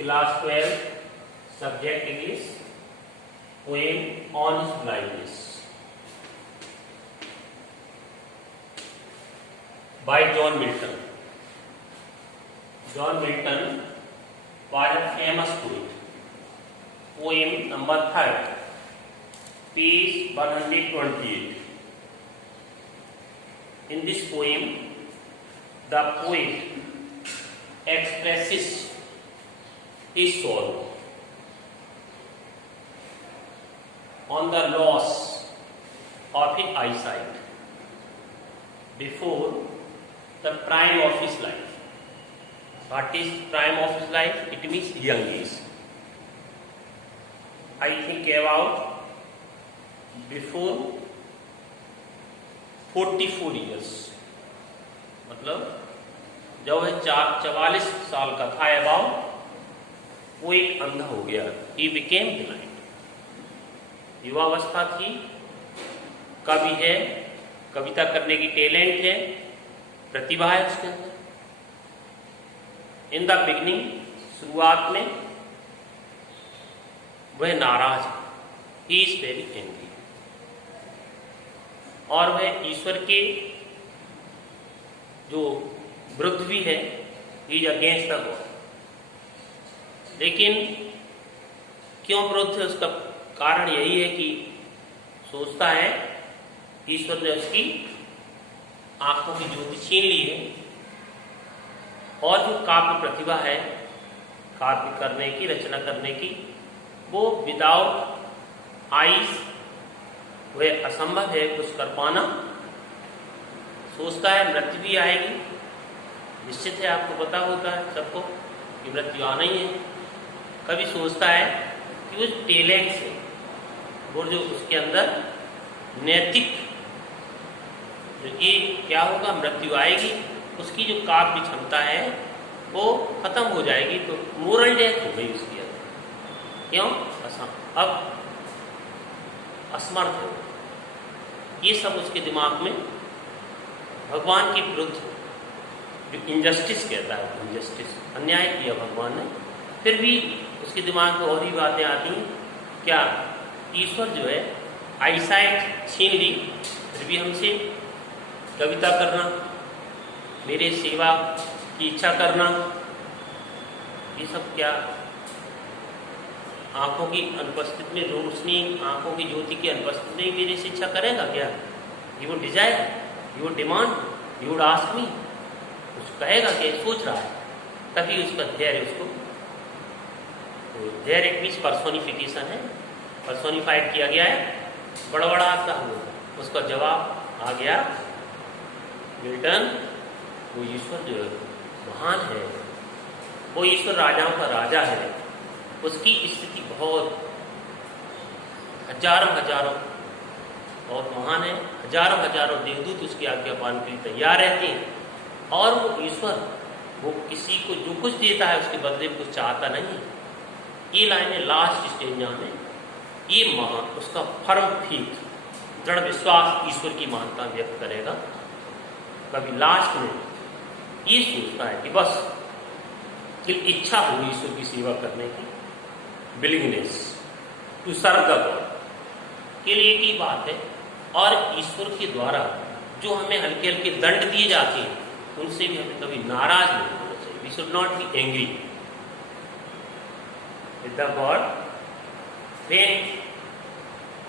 Class 12, subject English, poem on his blindness by John Milton. John Milton was a famous poet. Poem number 3, page 128. In this poem, the poet expresses his sorrow on the loss of his eyesight before the prime of his life. What is prime of his life? It means young age. I think about before 44 years, मतलब जब वह 44 साल का था about, वो एक अंधा हो गया. He became blind. युवावस्था थी, कवि है, कविता करने की टैलेंट है, प्रतिभा है उसके अंदर. इन द बिगिनिंग, शुरुआत में वह नाराज है. He is very angry. और वह ईश्वर के जो विरुद्ध भी है, he is against the God. लेकिन क्यों विरुद्ध है? उसका कारण यही है कि सोचता है ईश्वर ने उसकी आंखों की ज्योति छीन ली है, और जो काव्य प्रतिभा है काव्य करने की, रचना करने की, वो विदाउट आईज वह असंभव है कुछ कर पाना. सोचता है मृत्यु भी आएगी, निश्चित है, आपको पता होता है सबको कि मृत्यु आना ही है. कभी सोचता है कि उस टैलेंट से, वो जो उसके अंदर नैतिक ये क्या होगा, मृत्यु आएगी, उसकी जो काव्य क्षमता है वो खत्म हो जाएगी, तो मोरल डेथ हो गई उसकी अंदर. क्यों? अब असमर्थ हो. ये सब उसके दिमाग में भगवान के विरुद्ध जो इंजस्टिस कहता है, इंजस्टिस, अन्याय किया भगवान ने, फिर भी उसके दिमाग में और ही बातें आती हैं. क्या ईश्वर जो है आईसाइट छीन ली, फिर भी हमसे कविता करना, मेरे सेवा की इच्छा करना, ये सब क्या आंखों की अनुपस्थिति में, रोशनी आंखों की ज्योति की अनुपस्थिति में मेरे से इच्छा करेगा क्या? You would desire, you would demand, you would ask me. कुछ कहेगा क्या? सोच रहा है. तभी उसका धैर्य, उसको धैर्य एक बीच पर्सोनिफिकेशन है, पर्सोनिफाइड किया गया है, बड़ा बड़ा आता हुआ. उसका जवाब आ गया, मिल्टन, वो ईश्वर जो महान है, वो ईश्वर राजाओं का राजा है, उसकी स्थिति बहुत हजारों बहुत महान है. हजारों देवदूत उसकी आज्ञा पालन के लिए तैयार रहते हैं, और वो ईश्वर वो किसी को जो कुछ देता है उसके बदले में कुछ चाहता नहीं. ये लाइनें लास्ट स्टेज में ये महान, उसका फर्म फीट दृढ़ विश्वास ईश्वर की महानता व्यक्त करेगा. कभी लास्ट में ये सोचता है कि बस कि इच्छा हो ईश्वर की सेवा करने की, willingness to serve the God के लिए की बात है. और ईश्वर के द्वारा जो हमें हल्के हल्के दंड दिए जाते हैं, उनसे भी हमें कभी नाराज नहीं होना चाहिए. We should not be angry with the God when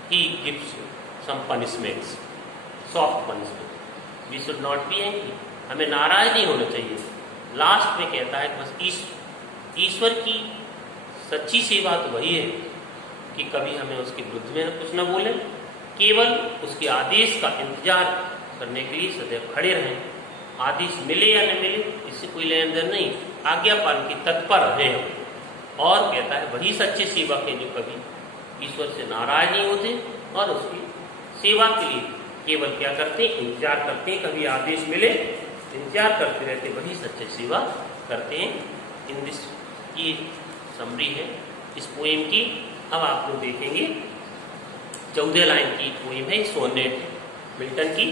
He gives you some punishments, soft punishment. We should not be angry. हमें नाराज नहीं होना चाहिए. लास्ट में कहता है बस ईश्वर की सच्ची सेवा तो वही है कि कभी हमें उसके विरुद्ध में कुछ न बोले, केवल उसके आदेश का इंतजार करने के लिए सदैव खड़े रहें. आदेश मिले या न मिले इससे कोई लेन देन नहीं, आज्ञा पालन की तत्पर रहें हम. और कहता है वही सच्चे सेवक हैं जो कभी ईश्वर से नाराज नहीं होते और उसकी सेवा के लिए केवल क्या करते हैं, इंतजार करते हैं, कभी आदेश मिले इंतजार करते रहते, वही सच्चे सेवा करते हैं. इन दिस की समरी है इस पोएम की. अब आप लोग देखेंगे 14 लाइन की पोएम है, सोनेट मिल्टन की.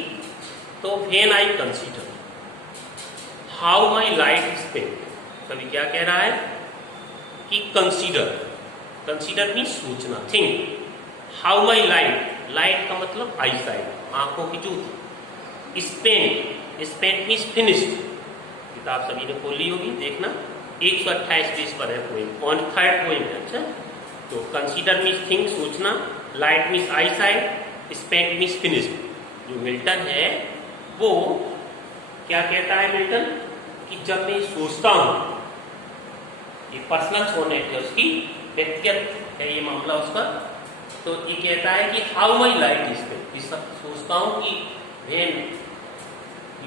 तो when I consider how my life spent, कभी क्या कह रहा है कि कंसीडर मीन्स सोचना, थिंक। हाउ माई लाइट का मतलब आई साइट, आंखों की ज्योति। स्पेंट मीन्स फिनिश्ड, किताब सभी ने खोल ली होगी, देखना 128 पेज पर है पोएम, ऑन थर्ड पोएम है। अच्छा, तो कंसीडर मीन्स थिंक, सोचना, light means I site, spent means finished. जो मिल्टन है वो क्या कहता है मिल्टन कि जब मैं सोचता हूं, ये पर्सनल सोनेट है उसकी, व्यक्तिगत है ये मामला उसका, तो ये कहता है कि how my light is spent, सोचता हूं कि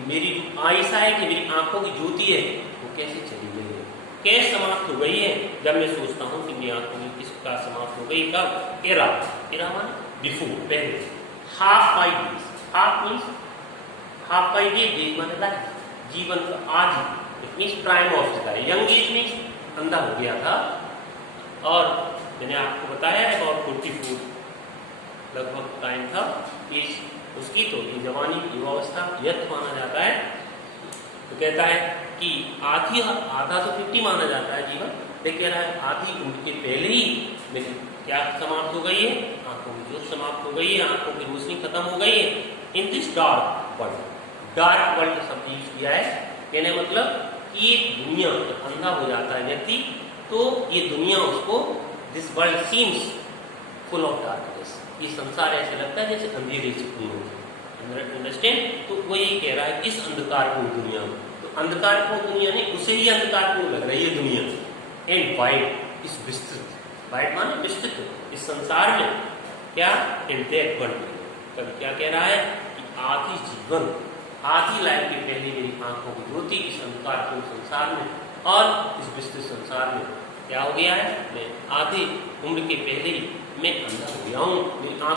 मेरी आई साइट है, मेरी आंखों की ज्योति है, वो कैसे चली गई है, कैसे समाप्त हो गई है। जब मैं सोचता हूँ कि मेरी आंखों की किसका समाप्त हो गई, कब, एरा माने बिफोर, पहले। Half my days, half my days माने लाइफ, जीवन का आधी, it means prime of the life, young age means अंधा हो गया था, और मैंने आपको बताया है और 44 लगभग टाइम था एज उसकी, तो ये जवानी युवावस्था व्यर्थ माना जाता है। तो कहता है कि आधा तो 50 माना जाता है जीवन, लेकिन कह रहा है आधी उम्र के पहले ही मेरी क्या समाप्त हो गई है, आंखों की ज्योत समाप्त हो गई है, आंखों की रोशनी खत्म हो गई है। इन दिस डार्क वर्ल्ड शब्द यूज किया है, कहने मतलब कि ये दुनिया, जब अंधा हो जाता है व्यक्ति तो ये दुनिया उसको, this world seems full of darkness, ये संसार ऐसे लगता है जैसे अंधेरे से पूर्ण हो। अंडरस्टैंड? तो वो ये कह रहा है इस अंधकारपूर्ण दुनिया में, तो अंधकारपूर्ण दुनिया नहीं, उसे ही अंधकारपूर्ण लग रही है दुनिया। एंड वाइड इस विस्तृत, वाइड माने विस्तृत, इस संसार में क्या, इन दैट वर्ल्ड, कभी क्या कह रहा है कि आधी जीवन, आधी लाइफ के पहले मेरी आंखों की ज्योति इस अंधकारपूर्ण संसार में, और इस विस्तृत संसार में क्या हो गया है, मैं आधी उम्र के पहले ही मैं अंधा हो गया हूँ, मेरी